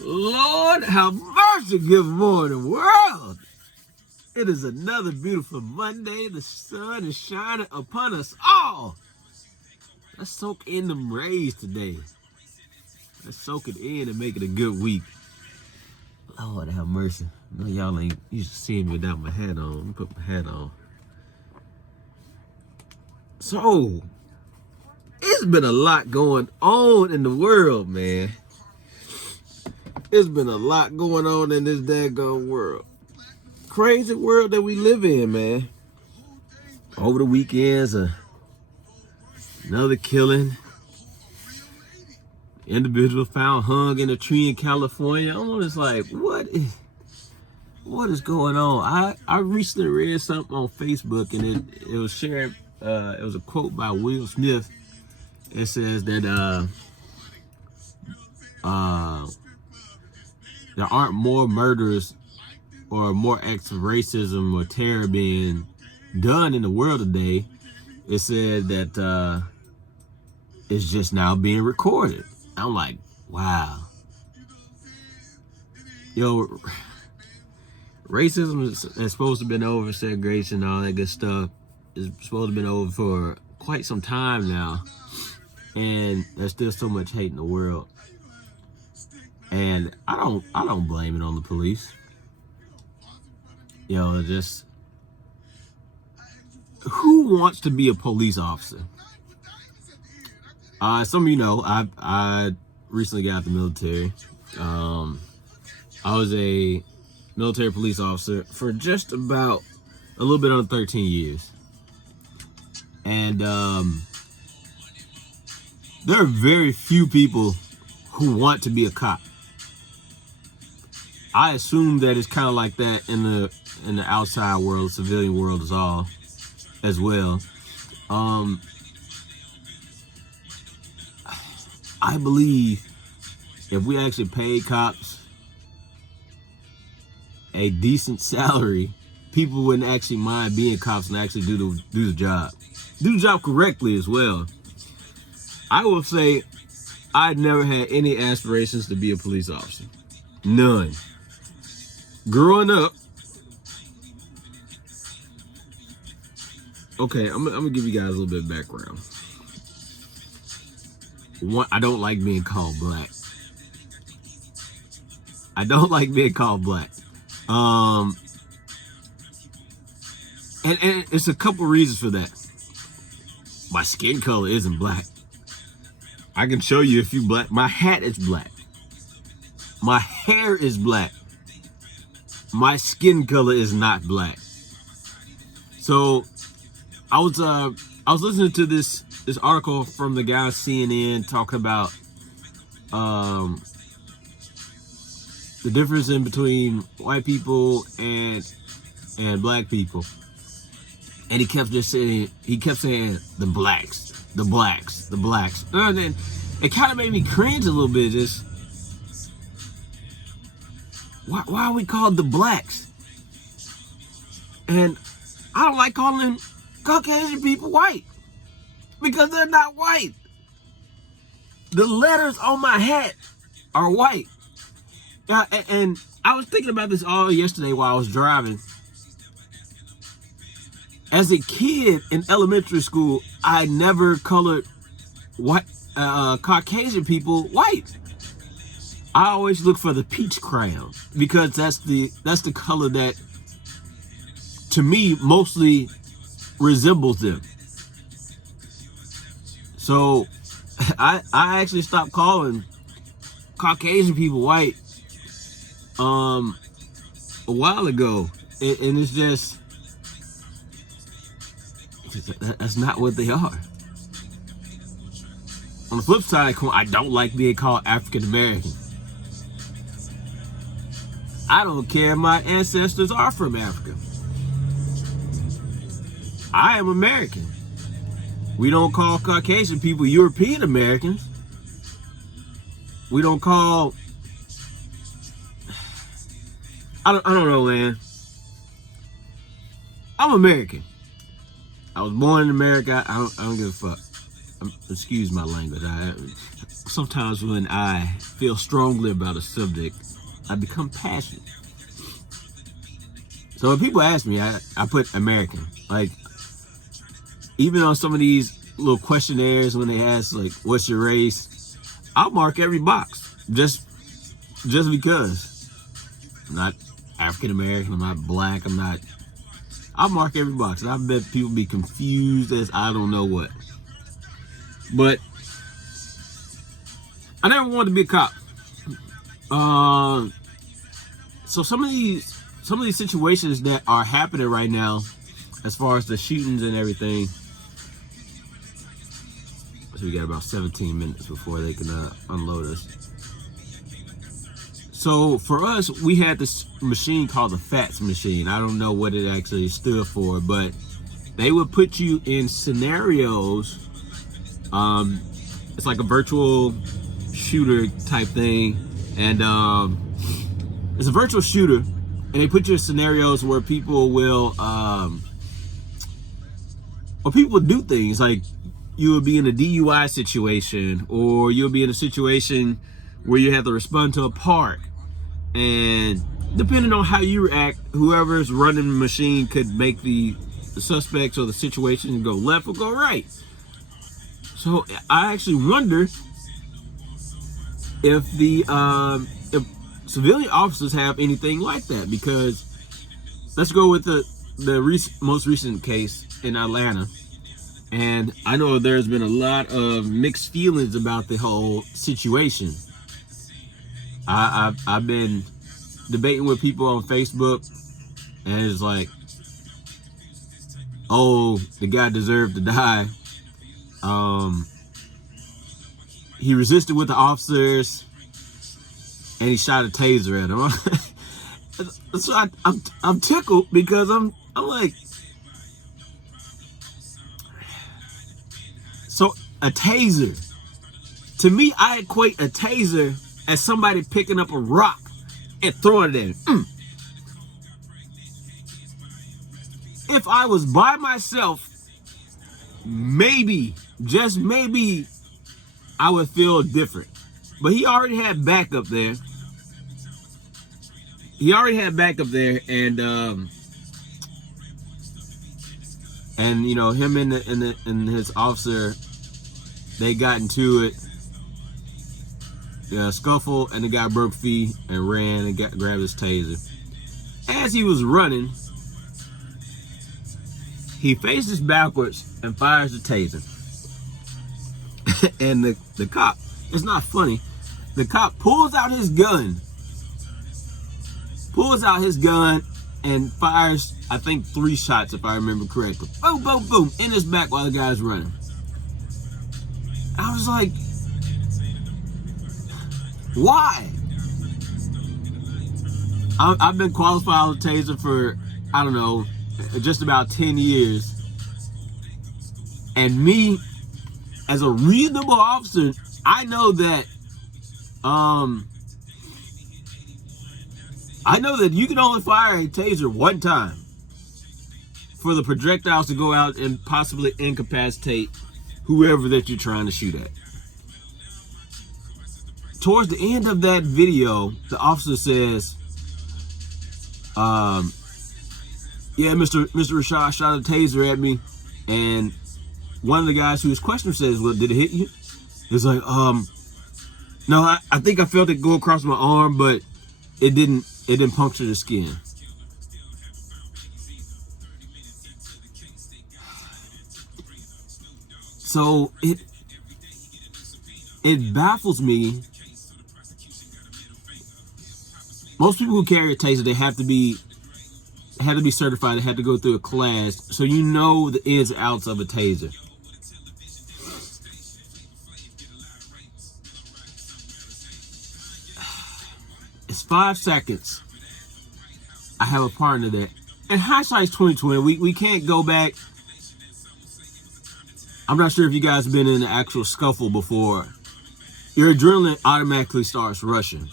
Lord, have mercy, good morning, world. It is another beautiful Monday. The sun is shining upon us all. Let's soak in them rays today. Let's soak it in and make it a good week. Lord, have mercy. I know y'all ain't used to seeing me without my hat on. Let me put my hat on. So, it's been a lot going on in the world, man. It's been a lot going on in this daggone world. Crazy world that we live in, man. Over the weekends, another killing. Individual found hung in a tree in California. I'm just like, what is going on? I recently read something on Facebook, and it was shared. It was a quote by Will Smith. It says that there aren't more murders or more acts of racism or terror being done in the world today. It said that it's just now being recorded. I'm like, wow. Yo, racism is supposed to have been over, segregation, all that good stuff. It's supposed to have been over for quite some time now. And there's still so much hate in the world. And I don't blame it on the police. Just who wants to be a police officer? Some of you know, I recently got out the military. I was a military police officer for just about a little bit under 13 years. And there are very few people who want to be a cop. I assume that it's kind of like that in the outside world, civilian world as well. I believe if we actually paid cops a decent salary, people wouldn't actually mind being cops and actually do the job. Do the job correctly as well. I will say I never had any aspirations to be a police officer. None. Growing up, okay, I'm gonna give you guys a little bit of background. One, I don't like being called black. I don't like being called black. And it's a couple reasons for that. My skin color isn't black. I can show you a few black. My hat is black. My hair is black. My skin color is not black. So I was listening to this article from the guy on CNN talking about the difference in between white people and black people. And he kept saying the blacks. And then it kind of made me cringe a little bit. Just why are we called the blacks? And I don't like calling Caucasian people white because they're not white. The letters on my hat are white. And I was thinking about this all yesterday while I was driving. As a kid in elementary school, I never colored white Caucasian people white. I always look for the peach crown because that's the color that, to me, mostly resembles them. So I actually stopped calling Caucasian people white a while ago, and it's just that's not what they are. On the flip side, I don't like being called African American. I don't care if my ancestors are from Africa. I am American. We don't call Caucasian people European Americans. We don't call... I don't know, man. I'm American. I was born in America. I don't give a fuck. excuse my language. Sometimes when I feel strongly about a subject, I become passionate. So when people ask me, I put American. Like, even on some of these little questionnaires when they ask, like, what's your race? I'll mark every box just because. I'm not African American, I'm not black, I'll mark every box. And I bet people be confused as I don't know what. But I never wanted to be a cop. So some of these situations that are happening right now, as far as the shootings and everything. So we got about 17 minutes before they can unload us. So for us, we had this machine called the FATS machine. I don't know what it actually stood for, but they would put you in scenarios. It's like a virtual shooter type thing, and it's a virtual shooter, and they put you in scenarios where people will do things like you will be in a DUI situation, or you'll be in a situation where you have to respond to a park, and depending on how you react, whoever's running the machine could make the suspects or the situation go left or go right. So I actually wonder if if civilian officers have anything like that, because let's go with the most recent case in Atlanta. And I know there's been a lot of mixed feelings about the whole situation. I've been debating with people on Facebook, and it's like, oh, the guy deserved to die. He resisted with the officers, and he shot a taser at him. So I'm tickled, because I'm like, so a taser, to me, I equate a taser as somebody picking up a rock and throwing it at him. If I was by myself, maybe, just maybe, I would feel different. But he already had backup there. And you know, him and his officer, they got into it, scuffle, and the guy broke free and ran and grabbed his taser. As he was running, he faces backwards and fires the taser. And the cop, it's not funny, the cop pulls out his gun and fires, I think, 3 shots, if I remember correctly. Boom, boom, boom, in his back while the guy's running. I was like, why? I've been qualified with taser for, I don't know, just about 10 years. And me, as a reasonable officer, I know that you can only fire a taser one time for the projectiles to go out and possibly incapacitate whoever that you're trying to shoot at. Towards the end of that video, the officer says, yeah, Mr. Rashad shot a taser at me, and one of the guys who was questioning says, well, did it hit you? It's like, no, I think I felt it go across my arm, but it didn't puncture the skin. So it baffles me. Most people who carry a taser, they have to be certified. They have to go through a class, so you know the ins and outs of a taser. It's 5 seconds. I have a partner there. And hindsight's 2020. We can't go back. I'm not sure if you guys have been in an actual scuffle before. Your adrenaline automatically starts rushing.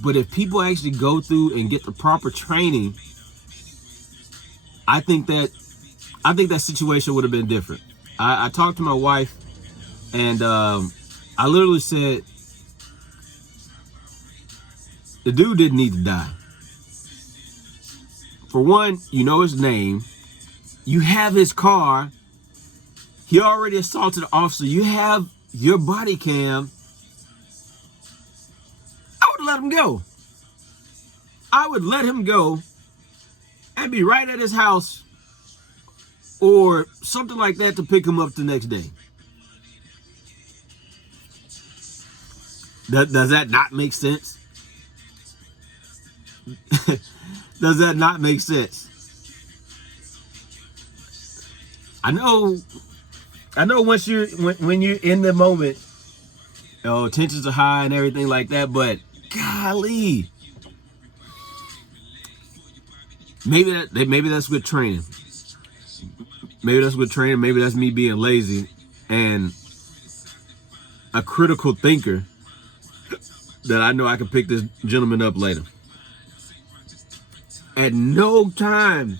But if people actually go through and get the proper training, I think that situation would have been different. I talked to my wife, and I literally said, the dude didn't need to die. For one, you know his name. You have his car. He already assaulted an officer. You have your body cam. I would let him go. I would let him go and be right at his house or something like that to pick him up the next day. Does that not make sense? Does that not make sense? I know when you're in the moment, you know, tensions are high and everything like that, but golly, maybe that's good training. Maybe that's good training. Maybe that's me being lazy and a critical thinker that I know I can pick this gentleman up later. At no time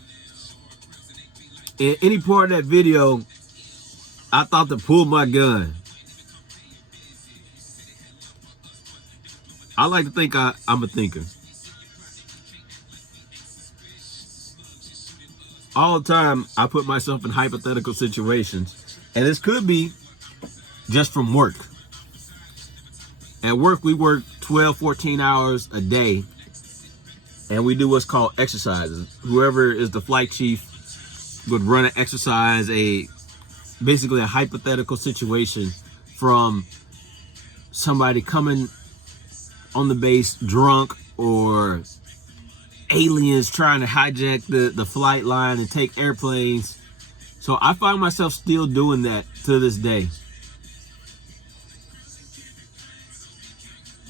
in any part of that video, I thought to pull my gun. I like to think I'm a thinker. All the time, I put myself in hypothetical situations. And this could be just from work. At work, we work 12, 14 hours a day. And we do what's called exercises. Whoever is the flight chief would run an exercise, basically a hypothetical situation from somebody coming on the base drunk or aliens trying to hijack the flight line and take airplanes. So I find myself still doing that to this day.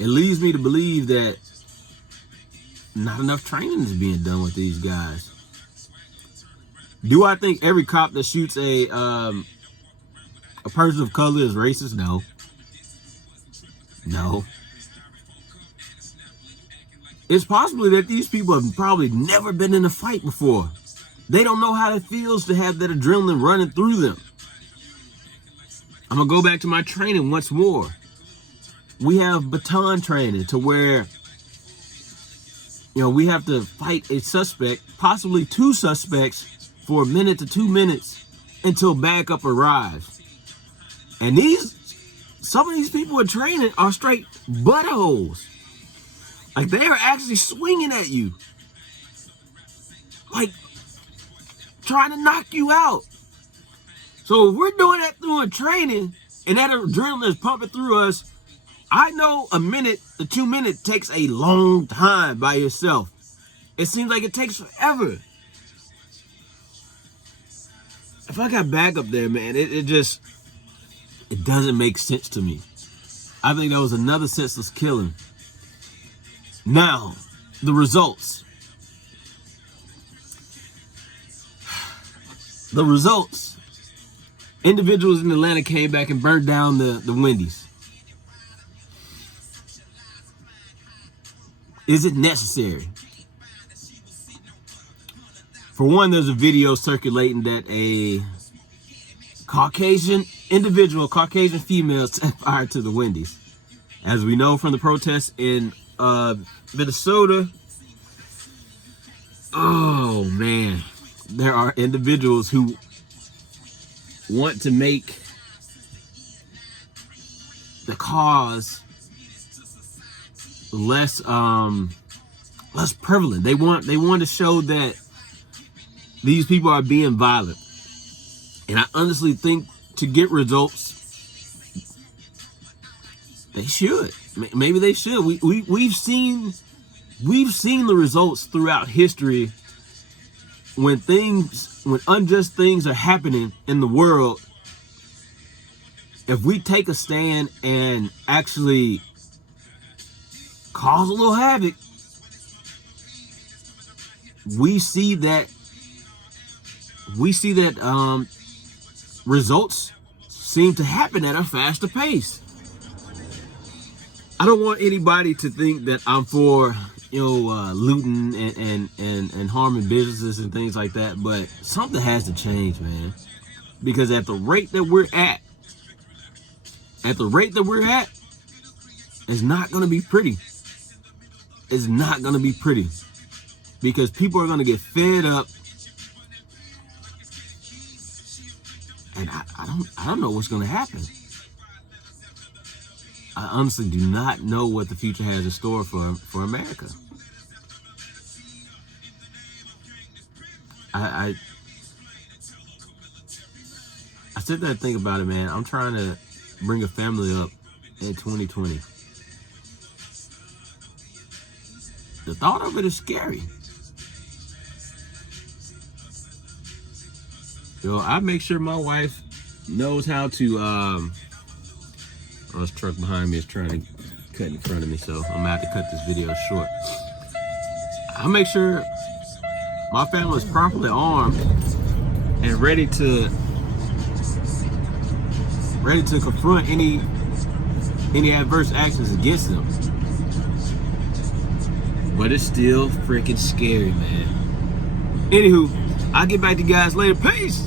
It leads me to believe that not enough training is being done with these guys. Do I think every cop that shoots a person of color is racist? No. No. It's possibly that these people have probably never been in a fight before. They don't know how it feels to have that adrenaline running through them. I'm going to go back to my training once more. We have baton training to where, you know, we have to fight a suspect, possibly two suspects, for a minute to 2 minutes until backup arrives. And some of these people in training are straight buttholes. Like, they are actually swinging at you. Like, trying to knock you out. So if we're doing that through a training and that adrenaline is pumping through us, I know a minute to 2 minutes takes a long time by yourself. It seems like it takes forever. If I got back up there, man, it doesn't make sense to me. I think that was another senseless killing. Now, the results. The results. Individuals in Atlanta came back and burned down the Wendy's. Is it necessary? For one, there's a video circulating that a Caucasian individual, Caucasian female, set fire to the Wendy's. As we know from the protests in Minnesota, oh man, there are individuals who want to make the cause less prevalent. They want to show that these people are being violent. And I honestly think to get results, they should. Maybe they should. We've seen the results throughout history when unjust things are happening in the world. If we take a stand and actually cause a little havoc, we see that results seem to happen at a faster pace. I don't want anybody to think that I'm for, looting and harming businesses and things like that, but something has to change, man. Because at the rate that we're at, it's not going to be pretty. It's not going to be pretty. Because people are going to get fed up. And I don't know what's going to happen. I honestly do not know what the future has in store for America. I sit there and think about it, man. I'm trying to bring a family up in 2020. The thought of it is scary. Yo, I make sure my wife knows how to, this truck behind me is trying to cut in front of me, so I'm gonna have to cut this video short. I make sure my family is properly armed and ready to confront any adverse actions against them. But it's still freaking scary, man. Anywho, I'll get back to you guys later. Peace.